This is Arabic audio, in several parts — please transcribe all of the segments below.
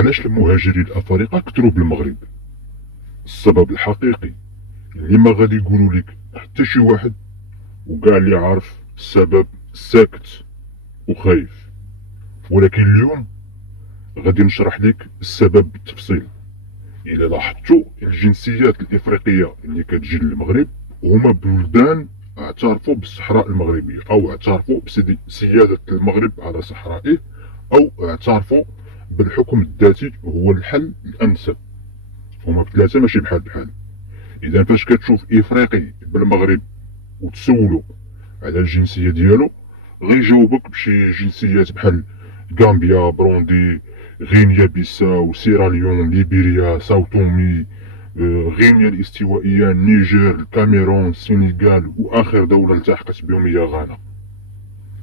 علاش المهاجرين الافارقه كثروا بالمغرب؟ السبب الحقيقي اللي ما غادي يقولوا لك حتى شي واحد، وكاع اللي عارف السبب ساكت وخايف. ولكن اليوم غادي نشرح لك السبب بالتفصيل. الى لاحظتوا الجنسيات الافريقيه اللي كتجي للمغرب هما بلدان اعترفوا بالصحراء المغربيه، او اعترفوا بسياده المغرب على صحرائه، او اعترفوا بالحكم الذاتي هو الحل الانسب. هما بثلاثه ماشي بحال بحال. اذا فاش كتشوف افريقي بالمغرب وتسولو على الجنسيه ديالو، غيجاوبك بشي جنسيات بحال غامبيا، بروندي، غينيا بيساو، سيراليون، ليبيريا، ساو تومي، غينيا الاستوائيه، النيجر، الكاميرون، السنغال، واخر دوله التحقت بهم هي غانا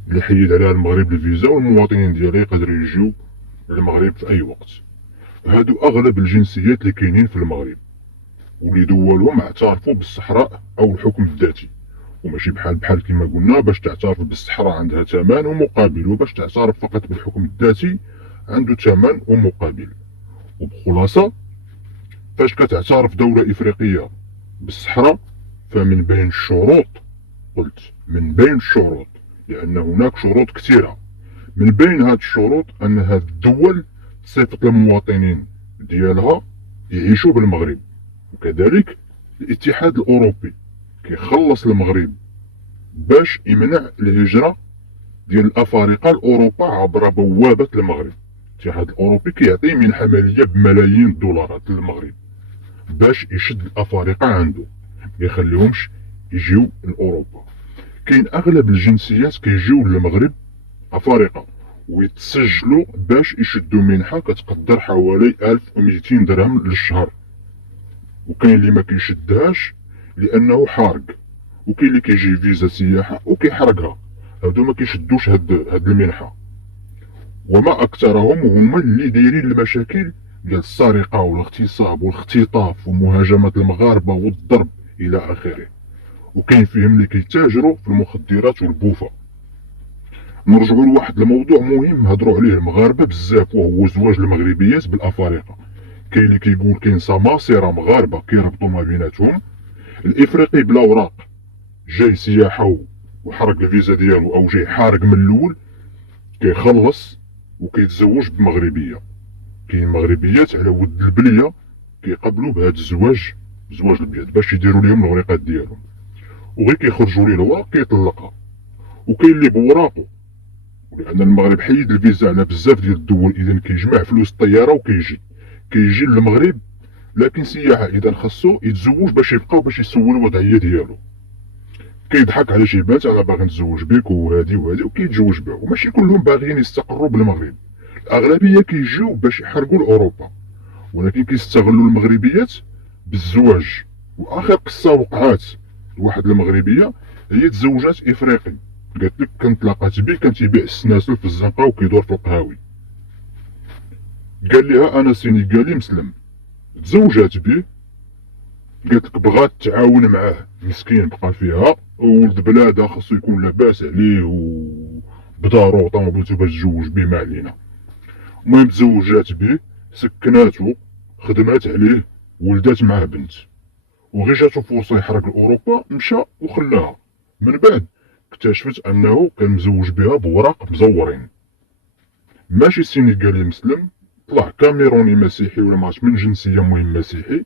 اللي حيد عليها المغرب الفيزا، والمواطنين ديالها يقدروا يجيو للمغرب في اي وقت. هادو اغلب الجنسيات اللي كاينين في المغرب، واللي دولهم اعترفوا بالصحراء او الحكم الذاتي. وماشي بحال بحال كما قلنا، باش تعترف بالصحراء عندها ثمن ومقابل، وباش تعترف فقط بالحكم الذاتي عنده ثمن ومقابل. وبخلاصه، فاش كتعترف دولة افريقية بالصحراء، فمن بين الشروط، قلت من بين الشروط لان هناك شروط كثيرة، من بين هاد الشروط ان هاد الدول تصيفط المواطنين ديالها يعيشوا بالمغرب. وكذلك الاتحاد الاوروبي كيخلص المغرب باش يمنع الهجرة ديال الافارقه لاوروبا عبر بوابه المغرب. الاتحاد الاوروبي كيعطي منحه ماليه بملايين الدولارات للمغرب باش يشد الافارقه عنده، ما يخليهمش يجيو لاوروبا. كاين اغلب الجنسيات كيجيو للمغرب افارقه ويتسجلوا باش يشدوا منحه كتقدر حوالي 1200 درهم للشهر. وكاين اللي ما كيشدهاش لانه حارق، وكاين اللي كيجي فيزا سياحه وكيحرقها. هادو ما كيشدوش هاد المنحه. وما اكثرهم هما اللي دايرين المشاكل ديال السرقه والاغتصاب والاختطاف ومهاجمه المغاربه والضرب الى اخره. وكاين فيهم اللي كيتاجروا في المخدرات والبوفه. نرجعوا لواحد الموضوع مهم هضروا عليه المغاربه بزاف، وهو زواج المغربيات بالافارقه. كاين اللي كيقول كاين سماسره مغاربه كيربطوا ما بيناتهم، الافريقي بلا اوراق جاي سياحه وحرق الفيزا ديالو، او جاي حارق من الاول، كيخلص وكيتزوج بمغربيه. كاين مغربيات على ود البليه كيقبلوا بهذا الزواج، زواج البيض، باش يديروا لهم الوريقات ديالهم، وغير كيخرجوا ليه الوراق كيطلقها. وكاين اللي بوراقه، لان المغرب حيد الفيزا على بزاف ديال الدول، اذا كيجمع فلوس الطياره وكيجي للمغرب، لكن سياحه. اذا خصو يتزوج باش يبقى وباش يسول الوضعيه ديالو، كيضحك على شي بنت انا باغي نتزوج بك وهادي وكيتزوج بها. وماشي كلهم باغيين يستقروا بالمغرب، الاغلبيه كيجيو باش يحرقوا لاوروبا، ولكن كيستغلوا المغربيات بالزواج. واخر قصه وقعات لواحد المغربيه، هي تزوجات افريقي. قالت لك كنت لاقات بيه كان تيبيع السناسل في الزنقه وكيدور في القهاوي. قال لها انا سينيغالي مسلم. تزوجات به، قالت لك بغات تعاون معاه، مسكين بقى فيها، ولد بلادها خاصو يكون لاباس عليه وبدارو وطوموبيلتو باش تزوج به، ما علينا. المهم تزوجات به، سكناتو، خدمات عليه، ولدات معاه بنت. وغير جاتو فرصه يحرق لاوروبا، مشى وخلاها. من بعد اكتشفت انه كان مزوج بها بوراق مزورين، ماشي سينيغالي مسلم، طلع كاميروني مسيحي ولا معرفت من جنسيه، مهم مسيحي.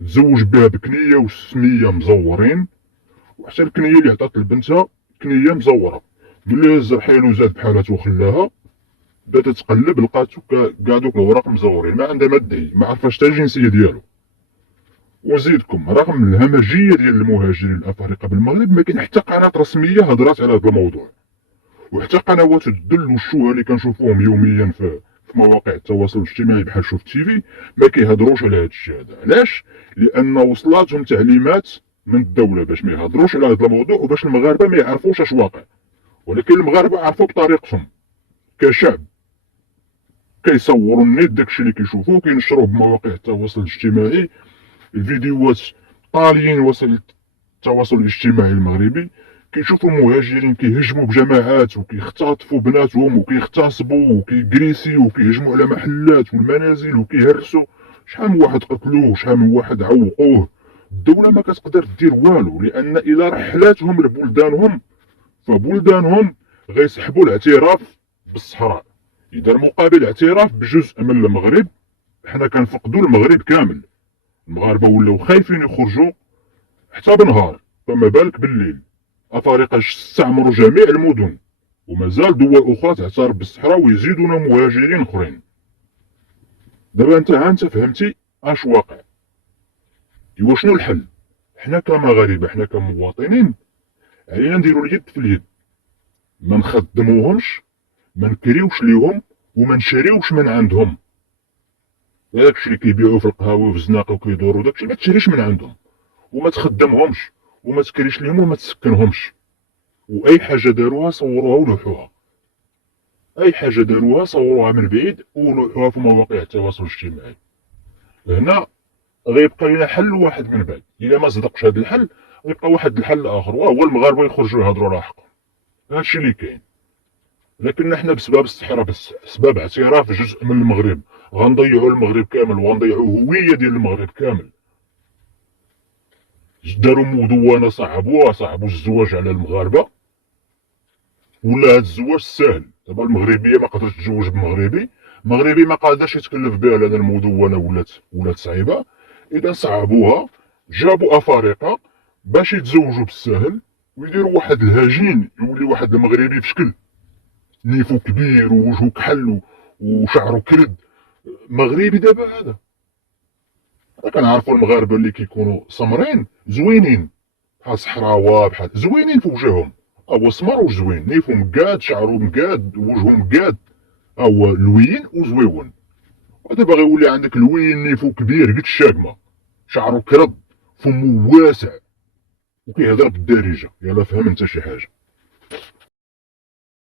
تزوج بها بكنيه وسميه مزورين، وحتى الكنيه اللي عطات لبنتها كنيه مزوره. ملي هز الحيل وزاد بحالات وخلاها، بدات تقلب لقاتو كاع دوك الوراق مزورين، ما عندها ما تدعي، ما عرفاش حتى الجنسيه ديالو. وزيدكم رغم الهمجيه ديال المهاجرين الافارقه بالمغرب، ما كاين حتى قناه رسميه هضرات على هذا الموضوع. وحتى قنوات الدل والشوهه اللي كنشوفوهم يوميا في مواقع التواصل الاجتماعي بحال شوف تيفي، ما كيهضروش على هذا الشيء هذا. علاش؟ لان وصلاتهم تعليمات من الدوله باش ما يهضروش على هذا الموضوع، وباش المغاربه ما يعرفوش اش واقع. ولكن المغاربه عرفوا بطريقتهم كشعب، كيصوروا النت داكشي اللي كيشوفوه كينشروه بمواقع التواصل الاجتماعي. الفيديوهات طاليين وسائل التواصل الاجتماعي المغربي كيشوفوا المهاجرين كيهجموا بجماعات وكيختطفوا بناتهم وكيغتصبوا وكيجريسيو وكيهجموا على محلات والمنازل وكيهرسوا. شحال من واحد قتلوه، شحال من واحد عوقوه. الدولة ما كتقدر دير والو، لان الى رحلاتهم لبلدانهم فبلدانهم غيسحبوا الاعتراف بالصحراء. اذا مقابل اعتراف بجزء من المغرب، حنا كنفقدوا المغرب كامل. المغاربه ولاو خايفين يخرجوا حتى بنهار، فما بالك بالليل. افارقه استعمروا جميع المدن، ومازال دول اخرى تعترف بالصحراء ويزيدون مهاجرين اخرين. دابا انت فهمتي اش واقع. ايوا شنو الحل؟ حنا كمغاربه، حنا كمواطنين، علينا نديروا اليد في اليد. ما نخدموهمش، ما نكريوش ليهم، وما نشريوش من عندهم. داكشي اللي كيبيعوا في القهاوي وفي الزناقه وكيدوروا داكشي ما تشريش من عندهم، وما تخدمهمش، وما تكريش ليهم، وما تسكنهمش. واي حاجه داروها صوروها ولوحوها. اي حاجه داروها صوروها من بعيد ولوحوها في مواقع التواصل الاجتماعي. هنا غيبقى لنا حل واحد من بعد. الا ما صدقش هذا الحل غيبقى واحد الحل اخر، وهو المغاربه يخرجوا يهضروا على حقهم. هادشي اللي كاين. لكن احنا بسبب الصحراء، بسبب اعتراف جزء من المغرب، غنضيعوا المغرب كامل وغنضيعوا هويه ديال المغرب كامل. داروا مدونه صعبوا الزواج على المغاربه، ولا هاد الزواج ساهل. دابا المغربيه ما قدرتش تتزوج بمغربي، المغربي ما قادرش يتكلف بها لان المدونه ولات صعيبه. اذا صعبوها، جابوا افارقه باش يتزوجوا بالساهل ويديروا واحد الهجين، يولي واحد المغربي في شكل نيفو كبير ووجهه كحل وشعره كرد. مغربي دابا هذا. كنعرفوا المغاربه اللي كيكونوا سمرين زوينين، بحال صحراوه، بحال زوينين في وجههم. هو سمر وزوين، نيفو مقاد، شعره مقاد، وجهه مقاد، هو لوين وزويون. ودابا غيولي عندك لوين نيفو كبير قد الشاقمه، شعره كرد، فمو واسع، وكيهضر بالدارجه. يلا فهم انت شي حاجه.